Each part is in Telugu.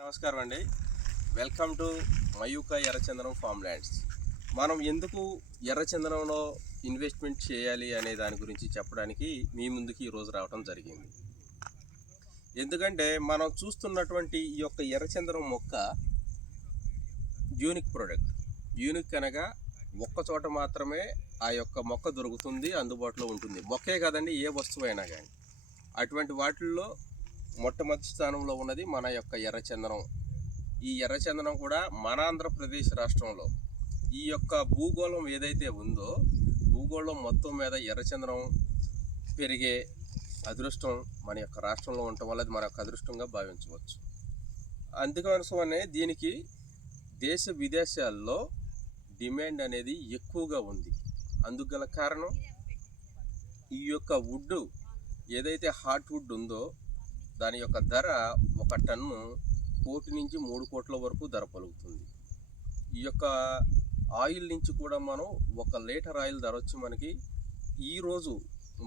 నమస్కారం అండి. వెల్కమ్ టు మయూక ఎర్రచందనం ఫామ్ ల్యాండ్స్. మనం ఎందుకు ఎర్రచందనంలో ఇన్వెస్ట్మెంట్ చేయాలి అనే దాని గురించి చెప్పడానికి మీ ముందుకి ఈరోజు రావడం జరిగింది. ఎందుకంటే మనం చూస్తున్నటువంటి ఈ యొక్క ఎర్రచందనం మొక్క యూనిక్ ప్రోడక్ట్. యూనిక్ అనగా ఒక్క చోట మాత్రమే ఆ యొక్క మొక్క దొరుకుతుంది, అందుబాటులో ఉంటుంది. మొక్కే కాదండి, ఏ వస్తువైనా కానీ. అటువంటి వాటిల్లో మొట్టమొదటి స్థానంలో ఉన్నది మన యొక్క ఎర్రచందనం. ఈ ఎర్రచందనం కూడా మన ఆంధ్రప్రదేశ్ రాష్ట్రంలో ఈ యొక్క భూగోళం ఏదైతే ఉందో, భూగోళం మొత్తం మీద ఎర్రచందనం పెరిగే అదృష్టం మన యొక్క రాష్ట్రంలో ఉండటం వల్ల అది మన యొక్క అదృష్టంగా భావించవచ్చు. అందుకోసమనే దీనికి దేశ విదేశాల్లో డిమాండ్ అనేది ఎక్కువగా ఉంది. అందుకు గల కారణం ఈ యొక్క వుడ్ ఏదైతే హార్ట్ వుడ్ ఉందో దాని యొక్క ధర 1 టన్ను 1 కోటి నుంచి 3 కోట్ల వరకు ధర పలుకుతుంది. ఈ యొక్క ఆయిల్ నుంచి కూడా మనం 1 లీటర్ ఆయిల్ ధర వచ్చి మనకి ఈరోజు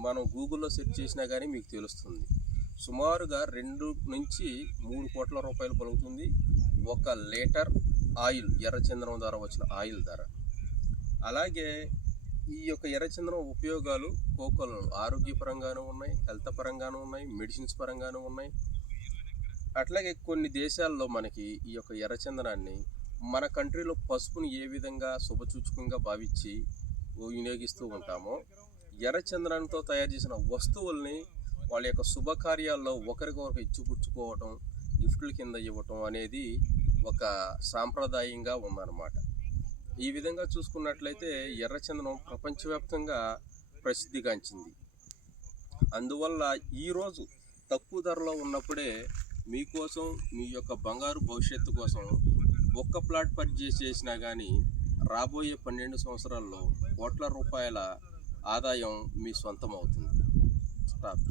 మనం గూగుల్లో సెర్చ్ చేసినా కానీ మీకు తెలుస్తుంది. సుమారుగా 2 నుంచి 3 కోట్ల రూపాయలు పలుకుతుంది 1 లీటర్ ఆయిల్, ఎర్రచందనం ధర వచ్చిన ఆయిల్ ధర. అలాగే ఈ యొక్క ఎర్రచందనం ఉపయోగాలు కోకోలో ఆరోగ్యపరంగానూ ఉన్నాయి, హెల్త్ పరంగానూ ఉన్నాయి, మెడిసిన్స్ పరంగానూ ఉన్నాయి. అట్లాగే కొన్ని దేశాల్లో మనకి ఈ యొక్క ఎర్రచందనాన్ని మన కంట్రీలో పసుపుని ఏ విధంగా శుభసూచకంగా భావించి వినియోగిస్తూ ఉంటామో, ఎర్రచందనంతో తయారు చేసిన వస్తువుల్ని వాళ్ళ యొక్క శుభకార్యాల్లో ఒకరికొకరు ఇచ్చిపుచ్చుకోవటం, గిఫ్ట్ల కింద ఇవ్వటం అనేది ఒక సాంప్రదాయంగా ఉందన్నమాట. ఈ విధంగా చూసుకున్నట్లయితే ఎర్రచందనం ప్రపంచవ్యాప్తంగా ప్రసిద్ధిగాంచింది. అందువల్ల ఈరోజు తక్కువ ధరలో ఉన్నప్పుడే మీకోసం, మీ యొక్క బంగారు భవిష్యత్తు కోసం ఒక్క ప్లాట్ పర్చేస్ చేసినా కానీ రాబోయే 12 సంవత్సరాల్లో కోట్ల రూపాయల ఆదాయం మీ సొంతం అవుతుంది. స్టాప్.